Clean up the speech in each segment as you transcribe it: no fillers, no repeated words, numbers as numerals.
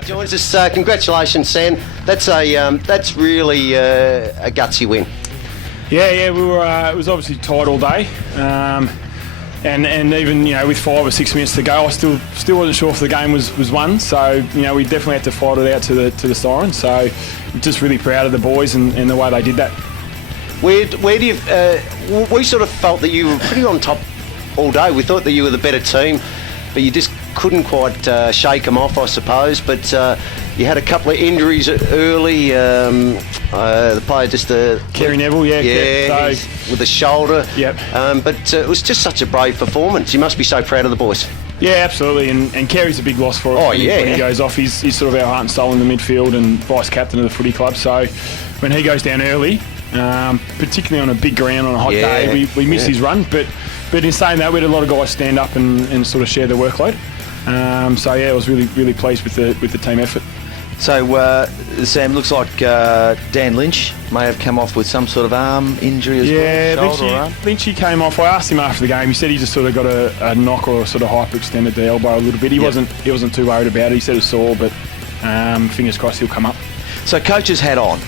Joins us. Congratulations, Sam. That's really a gutsy win. Yeah, we were. It was obviously tight all day, and even with 5 or 6 minutes to go, I still wasn't sure if the game was won. So we definitely had to fight it out to the siren. So just really proud of the boys and the way they did that. Where do you? We sort of felt that you were pretty on top all day. We thought that you were the better team, but you just couldn't quite shake them off, I suppose. But you had a couple of injuries early. The player just Kerry Neville, with the shoulder. Yep. But it was just such a brave performance. You must be so proud of the boys. Yeah, absolutely. And Kerry's a big loss for us when he goes off. He's sort of our heart and soul in the midfield and vice captain of the footy club. So when he goes down early, particularly on a big ground on a hot day, we miss his run. But in saying that, we had a lot of guys stand up and sort of share the workload. I was really pleased with the team effort. So, Sam, looks like Dan Lynch may have come off with some sort of arm injury as well. Yeah, Lynchy came off. I asked him after the game. He said he just sort of got a knock or sort of hyperextended the elbow a little bit. He wasn't too worried about it. He said it was sore, but fingers crossed he'll come up. So, coach's hat on.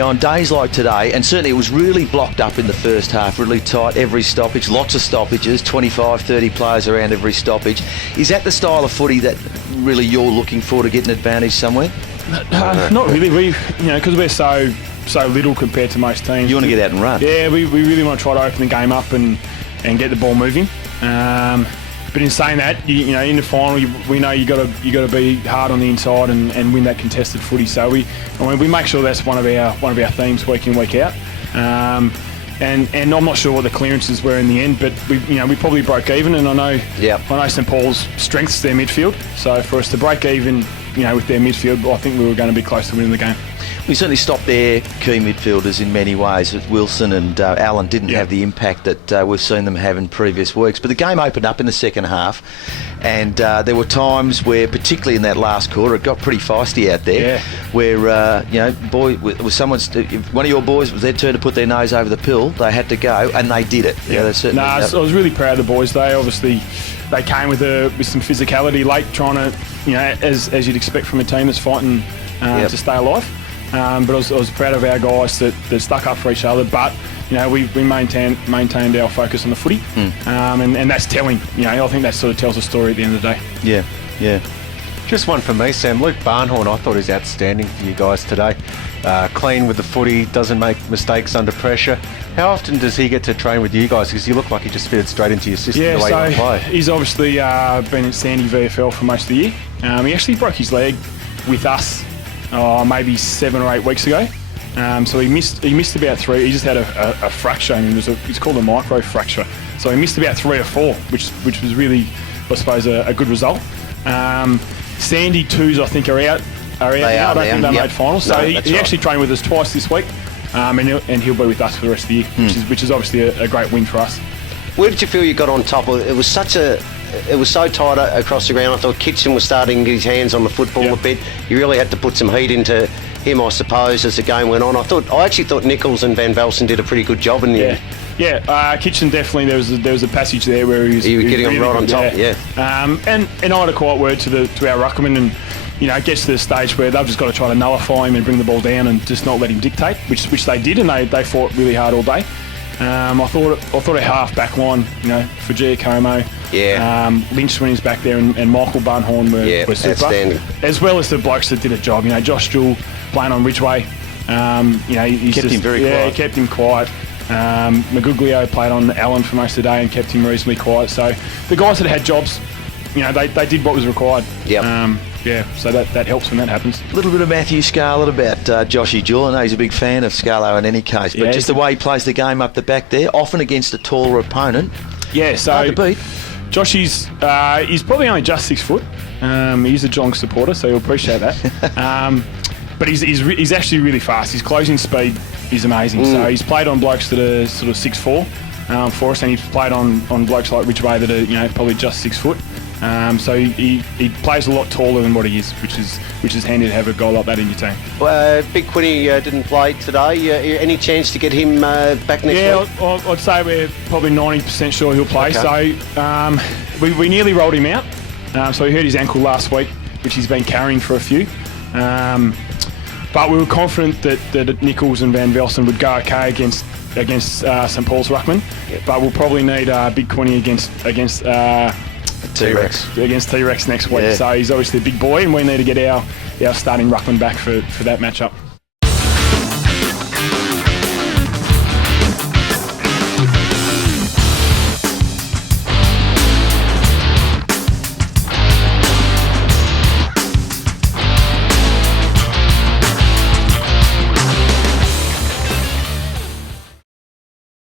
On days like today, and certainly it was really blocked up in the first half, really tight, every stoppage, lots of stoppages, 25, 30 players around every stoppage. Is that the style of footy that really you're looking for to get an advantage somewhere? Not really. Because we're so little compared to most teams. You want to get out and run? Yeah, we really want to try to open the game up and get the ball moving. But in saying that, in the final, we know you got to be hard on the inside and win that contested footy. So we make sure that's one of our themes week in, week out. And I'm not sure what the clearances were in the end, but we probably broke even. And I know St Paul's strengths their midfield. So for us to break even, with their midfield, I think we were going to be close to winning the game. We certainly stopped their key midfielders in many ways. Wilson and Allen didn't have the impact that we've seen them have in previous weeks. But the game opened up in the second half, and there were times where, particularly in that last quarter, it got pretty feisty out there. Where one of your boys, it was their turn to put their nose over the pill. They had to go, and they did it. I was really proud of the boys. They came with some physicality late, trying to, as you'd expect from a team that's fighting to stay alive. But I was proud of our guys that stuck up for each other. But we maintained our focus on the footy, and that's telling. I think that sort of tells a story at the end of the day. Yeah. Just one for me, Sam. Luke Barnhorn, I thought he was outstanding for you guys today. Clean with the footy, doesn't make mistakes under pressure. How often does he get to train with you guys? Because you look like he just fitted straight into your system the way you play. He's obviously been at Sandy VFL for most of the year. He actually broke his leg with us maybe 7 or 8 weeks ago. So he missed about 3. He just had a fracture, and it's called a micro fracture. So he missed about 3 or 4, which was really, I suppose, a good result. Sandy 2s, I think, are out. They now. are. I don't think they made finals. So he right. actually trained with us twice this week, and he'll be with us for the rest of the year, which is obviously a great win for us. Where did you feel you got on top? It was so tight across the ground. I thought Kitchen was starting to get his hands on the football a bit. You really had to put some heat into him, I suppose, as the game went on. I actually thought Nichols and Van Velsen did a pretty good job in the end. Yeah, Kitchen definitely. There was a passage there where he was getting really him right on top. And I had a quiet word to our ruckman, and it gets to the stage where they've just got to try to nullify him and bring the ball down and just not let him dictate, which they did, and they fought really hard all day. I thought a half back line, for Giacomo. Lynch when he's back there, and Michael Barnhorn were super. Outstanding. As well as the blokes that did a job. Josh Jewell playing on Ridgeway. He kept him very quiet. Yeah, he kept him quiet. Maguglio played on Allen for most of the day and kept him reasonably quiet. So the guys that had jobs, they did what was required. So that helps when that happens. A little bit of Matthew Scarlett about Joshy Jewell. I know he's a big fan of Scarlo in any case, but just the way he plays the game up the back there, often against a taller opponent. Yeah, so hard to beat. Joshy's he's probably only just 6 foot. He's a Geelong supporter, so he'll appreciate that. But he's actually really fast. His closing speed is amazing. So he's played on blokes that are sort of 6'4" for us, and he's played on blokes like Ridgeway that are probably just 6 foot. So he plays a lot taller than what he is, which is handy to have a guy like that in your team. Big Quinny didn't play today. Any chance to get him back next week? Yeah, I'd say we're probably 90% sure he'll play. Okay. So we nearly rolled him out. So he hurt his ankle last week. which he's been carrying for a few. But we were confident that Nichols and Van Velsen would go okay against St Paul's ruckman. But we'll probably need Big Quinny against T-Rex. Against T-Rex next week. Yeah. So he's obviously a big boy, and we need to get our starting ruckman back for that matchup.